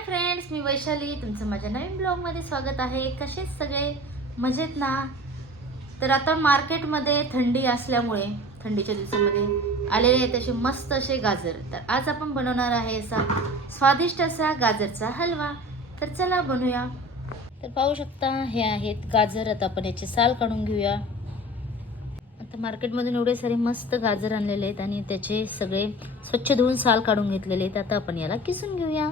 Hi friends, मी वैशाली. तुमचं माझ्या नवीन ब्लॉगमध्ये स्वागत आहे. कसे सगळे मजेत ना? तर आता मार्केटमध्ये थंडी असल्यामुळे थंडीच्या दिवसामध्ये आलेले आहेत असे मस्त असे गाजर. तर आज आपण बनवणार आहे असा स्वादिष्ट असा गाजरचा हलवा. तर चला बनवूया. तर पाहू शकता हे आहेत गाजर. आता आपण याचे साल काढून घेऊया. आता मार्केटमधून एवढे सारे मस्त गाजर आणलेले आहेत आणि त्याचे सगळे स्वच्छ धुवून साल काढून घेतलेले आहेत. आता आपण याला किसून घेऊया.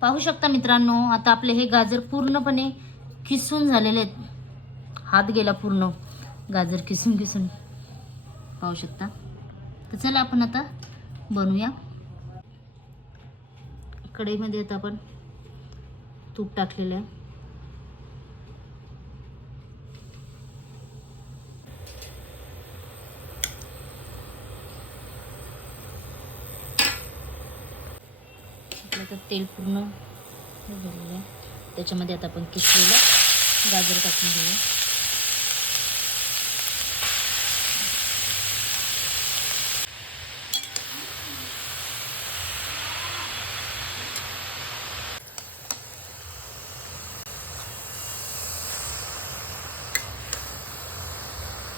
पाहू शकता मित्रांनो, आता आपले हे गाजर पूर्णपणे किसून झालेले आहेत. हात गेला पूर्ण गाजर किसून किसून, पाहू शकता. तर चला आपण आता बनवूया. कढईमध्ये आता आपण तूप टाकलेलं आहे. आपलं तेल पूर्ण झालेलं आहे. त्याच्यामध्ये आता आपण किसलेलं गाजर टाकून घेऊया.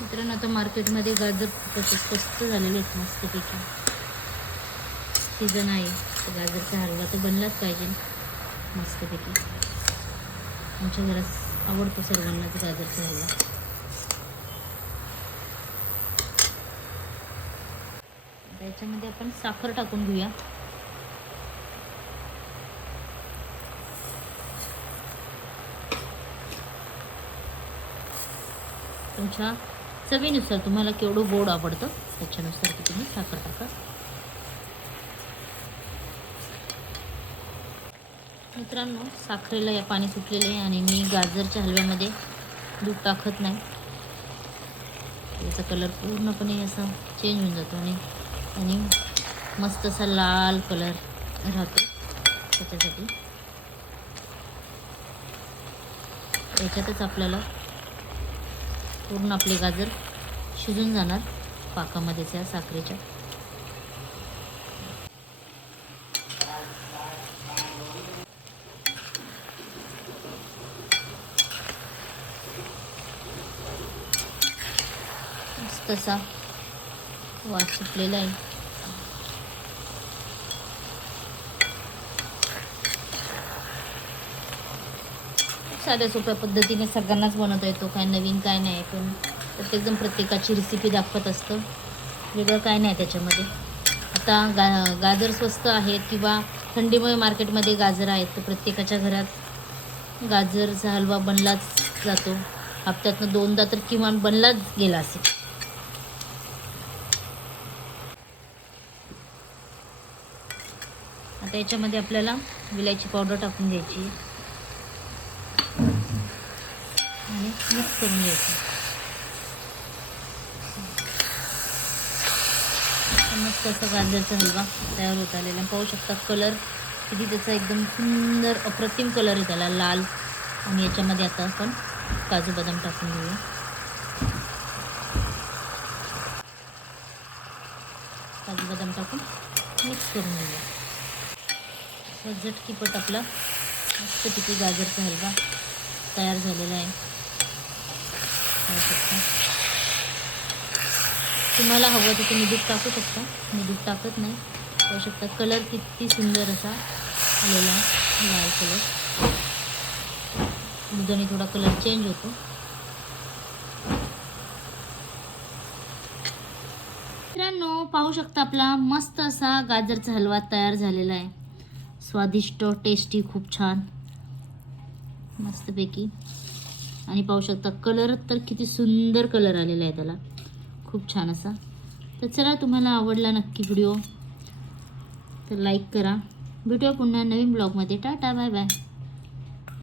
मित्रांनो, आता मार्केटमध्ये गाजर खूपच स्वस्त झालेले आहेत मस्तपैकी. सीझन आहे तर गाजरचा हलवा तर बनलाच पाहिजे मस्तपैकी. आमच्या घरात आवडतो सर्वांनाच गाजरचा हलवा. त्याच्यामध्ये आपण साखर टाकून घेऊया. तुमच्या चवीनुसार तुम्हाला केवढं गोड आवडतं त्याच्यानुसार तुम्ही साखर टाका. मित्रांनो, साखरेला या पाणी सुटलेले आहे आणि मी गाजरच्या हलव्यामध्ये दूध टाकत नाही. याचा कलर पूर्णपणे असा चेंज होऊन जातो आणि मस्त असा लाल कलर राहतो. त्याच्यासाठी याच्यातच आपल्याला पूर्ण आपले गाजर शिजून जाणार पाकामध्ये त्या साखरेच्या. मस्त असा वास सुटलेला आहे. साध्या सोप्या पद्धतीने सगळ्यांनाच बनवता येतो. काय नवीन काय नाही, पण प्रत्येकजण प्रत्येकाची रेसिपी दाखवत असतं. वेगळं काय नाही त्याच्यामध्ये. आता गाजर स्वस्त आहेत किंवा थंडीमुळे मार्केटमध्ये गाजर आहेत, तर प्रत्येकाच्या घरात गाजरचा हलवा बनलाच जातो. हप्त्यातनं 2दा तर किमान बनलाच गेला असेल. आता याच्यामध्ये आपल्याला विलायची पावडर टाकून द्यायची आणि मिक्स करून घ्यायचं. मस्त असा गाजरचा हलवा तयार होत आलेला. पाहू शकता कलर किती त्याचा एकदम सुंदर अप्रतिम कलर आहे त्याला, लाल. आणि याच्यामध्ये आता आपण काजू बदाम टाकून घेऊया. काजू बदाम टाकून मिक्स करून घेऊया. झटकीपट आपला मस्तपैकी गाजरचा हलवा तयार झालेला आहे. पाहू शकता. तुम्हाला हवं तर तुम्ही दूध टाकू शकता. मी दूध टाकत नाही. पाहू शकता कलर किती सुंदर असा आलेला आहे, लाल कलर. दुधाने थोडा कलर चेंज होतो. मित्रांनो, पाहू शकता आपला मस्त असा गाजरचा हलवा तयार झालेला आहे. स्वादिष्ट, टेस्टी, खूप छान मस्तपैकी. आणि पाहू शकता कलर तर किती सुंदर कलर आलेला आहे त्याला, खूप छान असा. तर चला, तुम्हाला आवडला नक्की व्हिडिओ तर लाईक करा. भेटूया पुन्हा नवीन ब्लॉगमध्ये. Tata, bye bye.